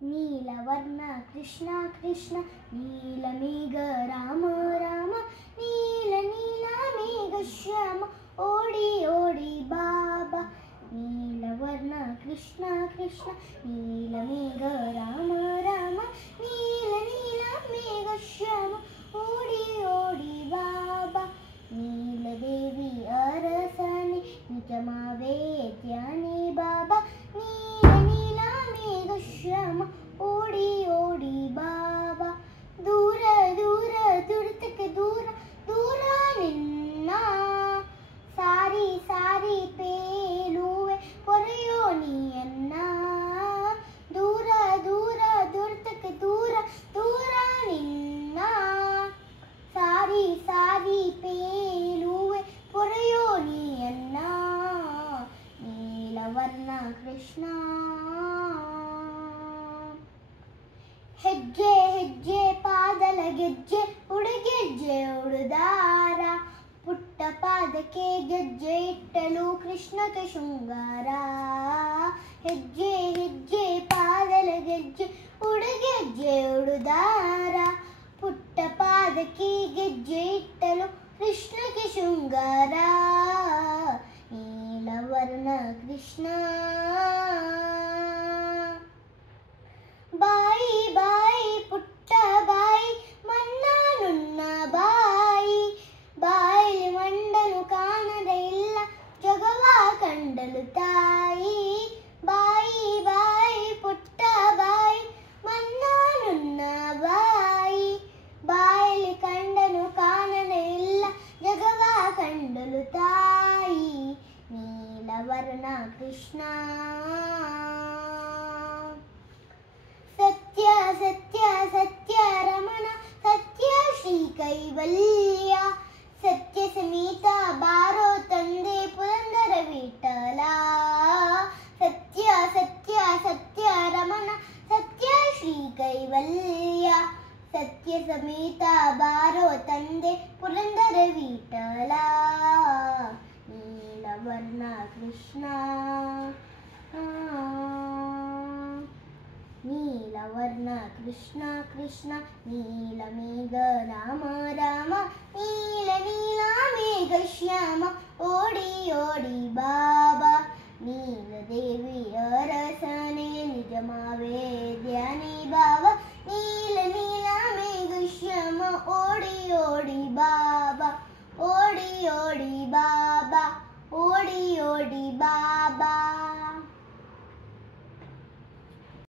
ನೀಲವರ್ಣ ಕೃಷ್ಣ ಕೃಷ್ಣ ನೀಲಮೇಘ ರಾಮ ರಾಮ ನೀಲ ನೀಲ ಮೇಘ ಶ್ಯಾಮ ಓಡಿ ಓಡಿ ಬಾಬಾ ನೀಲವರ್ಣ ಕೃಷ್ಣ ಕೃಷ್ಣ ನೀಲಮೇಘ ರಾಮ ರಾಮ ನೀಲ ನೀಲ ಮೇಘ ಶ್ಯಾಮ ಓಡಿ ಓಡಿ ಬಾಬಾ ನೀಲದೇವಿ ಅರಸನೆ ನಿಜಮಾವೇ ಧ್ಯಾನಿ ಬಾಬಾ ನೀಲ ನೀಲ ಮೇಘ ಶ್ಯಾಮ ಓಡಿ ಓಡಿ ಬಾಬಾ ದೂರ ದೂರ ದುರಿತಕ್ಕೆ ದೂರ ದೂರ ನಿನ್ನ ಸಾರಿ ಸಾರಿ ಪೇಲುವೆ ಹೊರೆಯೋ ನೀಯನ್ನ ದೂರ ದೂರ ದುರಿತಕ್ಕೆ ದೂರ ದೂರ ನಿನ್ನ ಸಾರಿ ಸಾರಿ ಪೇಲುವೆ ಹೊರೆಯೋ ನೀಯನ್ನ ನೀಲವರ್ಣ ಕೃಷ್ಣ ಹೆಜ್ಜೆ ಹೆಜ್ಜೆ ಪಾದಲ ಗೆಜ್ಜೆ ಉಡುಗೆಜ್ಜೆ ಉಡುದಾರ ಪುಟ್ಟ ಪಾದಕ್ಕೆ ಗೆಜ್ಜೆ ಇಟ್ಟಲು ಕೃಷ್ಣಕ್ಕೆ ಶೃಂಗಾರ ಹೆಜ್ಜೆ ಹೆಜ್ಜೆ ಪಾದಲ ಗೆಜ್ಜೆ ಉಡುಗೆಜ್ಜೆ ಉಡುದಾರ ಪುಟ್ಟ ಪಾದಕ್ಕೆ ಗೆಜ್ಜೆ ಇಟ್ಟಲು ಕೃಷ್ಣಕ್ಕೆ ಶೃಂಗಾರ ನೀಲವರ್ಣ ಕೃಷ್ಣ ಬಾಯಿ ಬಾಯಿ ಪುಟ್ಟ ಬಾಯಿ ಮನ್ನ ನುನ್ನ ಬಾಯಿ ಬಾಯಿಲಿ ಮಂಡಲು ಕಾಣದೆ ಇಲ್ಲ ಜಗವ ಕಂಡಲು ತಾಯಿ ಬಾಯಿ ಬಾಯಿ ಪುಟ್ಟ ಬಾಯಿ ಮನ್ನ ನುನ್ನ ಬಾಯಿ ಬಾಯಿಲಿ ಕಂಡನು ಕಾಣದೆ ಇಲ್ಲ ಜಗವ ಕಂಡಲು ತಾಯಿ ನೀಲವರ್ಣ ಕೃಷ್ಣ ಸತ್ಯ ಸತ್ಯ ಸತ್ಯ ರಮಣ ಸತ್ಯ ಶ್ರೀ ಕೈವಲ್ಯ ಸತ್ಯ ಸಮೇತ ಬಾರೋ ತಂದೆ ಪುರಂದರ ವಿಠಲ ಸತ್ಯ ಸತ್ಯ ಸತ್ಯ ರಮಣ ಸತ್ಯ ಶ್ರೀ ಕೈವಲ್ಯ ಸತ್ಯ ಸಮೇತ ಬಾರೋ ತಂದೆ ಪುರಂದರ ವಿಠಲ ನೀಲವರ್ಣ ಕೃಷ್ಣ ನೀಲವರ್ಣ ಕೃಷ್ಣ ಕೃಷ್ಣ ನೀಲಮೇಘ ರಾಮ ರಾಮ ನೀಲ ನೀಲ ಮೇಘ ಶ್ಯಾಮ ಓಡಿ ಓಡಿ ಬಾಬಾ ನೀಲದೇವಿ ಅರಸನೆ ನಿಜಮಾವೇ ಧ್ಯಾನಿ ಬಾಬಾ